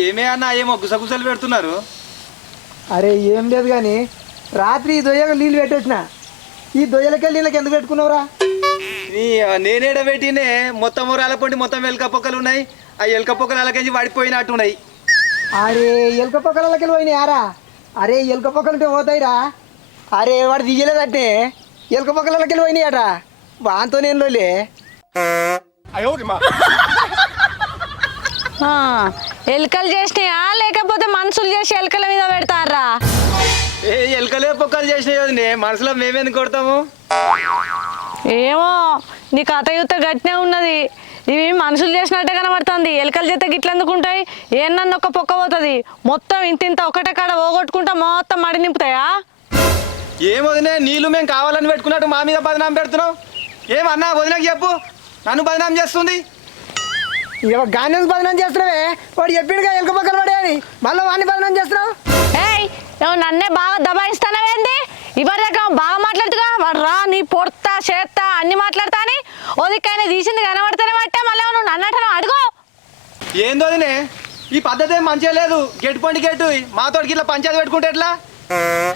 ఏమే అన్న ఏమో గుసగుసలు పెడుతున్నారు. అరే ఏం లేదు కానీ రాత్రి ఈ దొయ్యకు నీళ్ళు పెట్టేసిన. ఈ దొయ్యలకెళ్ళి నీళ్ళకి ఎందుకు పెట్టుకున్నావురా? నేనేడ పెట్టినే మొత్తం ఊరాల పొండి మొత్తం ఎలక పొక్కలు ఉన్నాయి. ఆ ఎలక పొక్కలు అలాగేసి పడిపోయినట్టున్నాయి. అరే ఎలుక పొక్కలకెళ్ళి పోయినాయి ఆరా. అరే ఎలుక పొక్కలు ఉంటే పోతాయిరా. అరే వాడు దిగలేదంటే ఎలుక పొక్కలకెళ్ళి పోయినాయి అట. వాంతో నేను లోలే. ఎలుకలు చేసినాయా లేకపోతే మనుషులు చేసి ఎలుకల మీద పెడతారా? ఏ ఎలకలే పొక్కలు చేసినాయి మనసులో మేమేందుకు కొడతాము? ఏమో నీ కథ యుద్ధ గట్టినే ఉన్నది. ఇవి మనుషులు చేసినట్టే కనబడుతుంది. ఎలుకల చేత గిట్ల ఎందుకుంటాయి? ఏమన్నా ఒక పొక్క పోతుంది మొత్తం ఇంత ఒకటే కాడ పోగొట్టుకుంటా మొత్తం మడి నింపుతాయా? ఏమొదినే నీళ్ళు మేము కావాలని పెట్టుకున్నట్టు మా మీద బదనాం పెడుతున్నావు. ఏమన్నా వదినకి చెప్పు, నన్ను బదనాం చేస్తుంది. ఇక గాంధీ బదనం చేస్తున్నావే. వాడు చెప్పిండుగా ఎలుక పొక్కలు పడేయని, మళ్ళీ వాడిని బదనం చేస్తున్నావు. ఏయ్ నువ్వు నన్నే బాగా దబాయిస్తానవేంది? ఇవరి దగ్గర బాగా మాట్లాడుతుగా. వాడు రా నీ పొడతా చేస్తా అన్ని మాట్లాడతా అని ఓదికైనా తీసింది కనబడితేనే బట్టే మళ్ళీ నువ్వు నన్నట్టు అడుగు. ఏందో వదినే ఈ పద్ధతి ఏం మంచిగా లేదు. గెట్టు పండి గెట్టు మాతోడికి ఇట్లా పంచాయతీ పెట్టుకుంటే ఎట్లా?